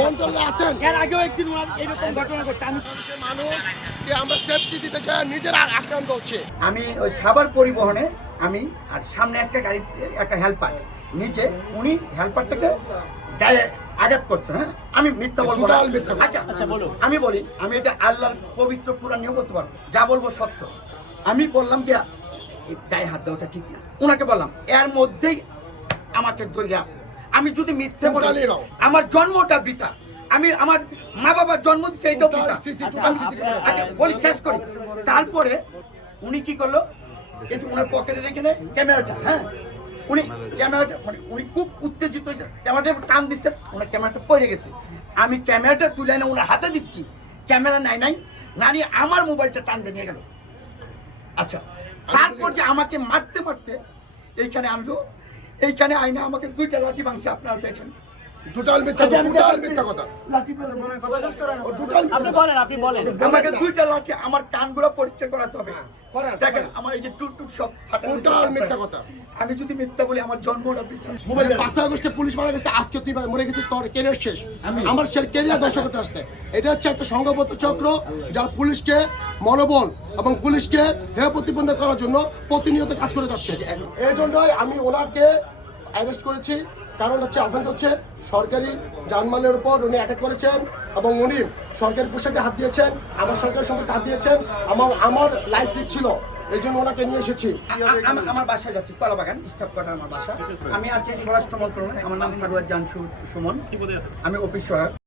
মন্ডলে আছেন। এর আগেও একদিন এরকম ঘটনা ঘটছে। মানুষকে আমরা সেফটি দিতে চাই, নিজেরা আক্রান্ত হচ্ছে। আমি ওই সাভার পরিবহনে আমি আর সামনে একটা গাড়িতে একটা হেল্পার নিচে উনি হেল্পারটাকে গায়ে আঘাত করছে। হ্যাঁ, আমি মিথ্যা বলবো না। আচ্ছা বলো, আমি বলি, আমি এটা আল্লাহর পবিত্র কুরআন নিয়েও বলতে পারবো, যা বলবো সত্য। আমি বললাম কি গায়ে হাত দেওয়াটা ঠিক না, ওনাকে বললাম। এর মধ্যেই আমাকে ধরিয়া, আমি যদি মিথ্যে বলি আমার জন্মটা বৃথা, আমি আমার মা বাবার জন্ম দিচ্ছে এইটাও বৃথা। আচ্ছা বলি, শেষ করি। তারপরে উনি কি করলো, এই যে ওনার পকেটে রেখে নেয় ক্যামেরাটা। হ্যাঁ, উনি ক্যামেরাটা মানে উনি খুব উত্তেজিত হয়েছে, ক্যামেরাটা টান দিচ্ছে, ওনার ক্যামেরাটা পড়ে গেছে। আমি ক্যামেরাটা তুলে এনে ওনার হাতে দিচ্ছি, ক্যামেরা নাই না নিয়ে আমার মোবাইলটা টান দিয়ে নিয়ে গেল। আচ্ছা, তারপর যে আমাকে মারতে মারতে এইখানে আনলো, এইখানে আইনা আমাকে 2টা লাঠি ভাঙছে। আপনারা দেখেন, টোটাল মিথ্যা কথা। আপনি বলেন। আমাকে 2টা লাঠি, আমার কানগুলো পরীক্ষা করাতে হবে। দেখেন আমার এই যে টুট সব টোটাল মিথ্যা কথা। আমি যদি মিথ্যা বলি আমার জন্মটা বৃথা। 5 আগস্টে পুলিশ মারা গেছে, আজকে তুই মরে গেছিস, তোর ক্যারিয়ার শেষ। আমার সে ক্যারিয়ার ধ্বংস করতে আসছে। এটা হচ্ছে একটা সংঘবদ্ধ চক্র, যার পুলিশকে মনোবল এবং পুলিশকে হেয় প্রতিপন্ন করার জন্য প্রতিনিয়ত কাজ করে যাচ্ছে। এই জন্যই আমি ওনাকে অ্যারেস্ট করেছি, কারণ হচ্ছে অফেন্স হচ্ছে সরকারি জানমালের উপর উনি অ্যাটাক করেছেন এবং উনি সরকারি পোশাকে হাত দিয়েছেন, আমার সরকারি সম্পত্তি হাত দিয়েছেন, আমার লাইফ রিস্ক ছিল, এই জন্য ওনাকে নিয়ে এসেছি। আমার বাসায় যাচ্ছি, কলাবাগান স্টাফ কোয়ার্টার আমার বাসা। আমি আছি স্বরাষ্ট্র মন্ত্রণালয়, আমার নাম সারওয়ার জান সুমন, আমি অফিস সহায়ক।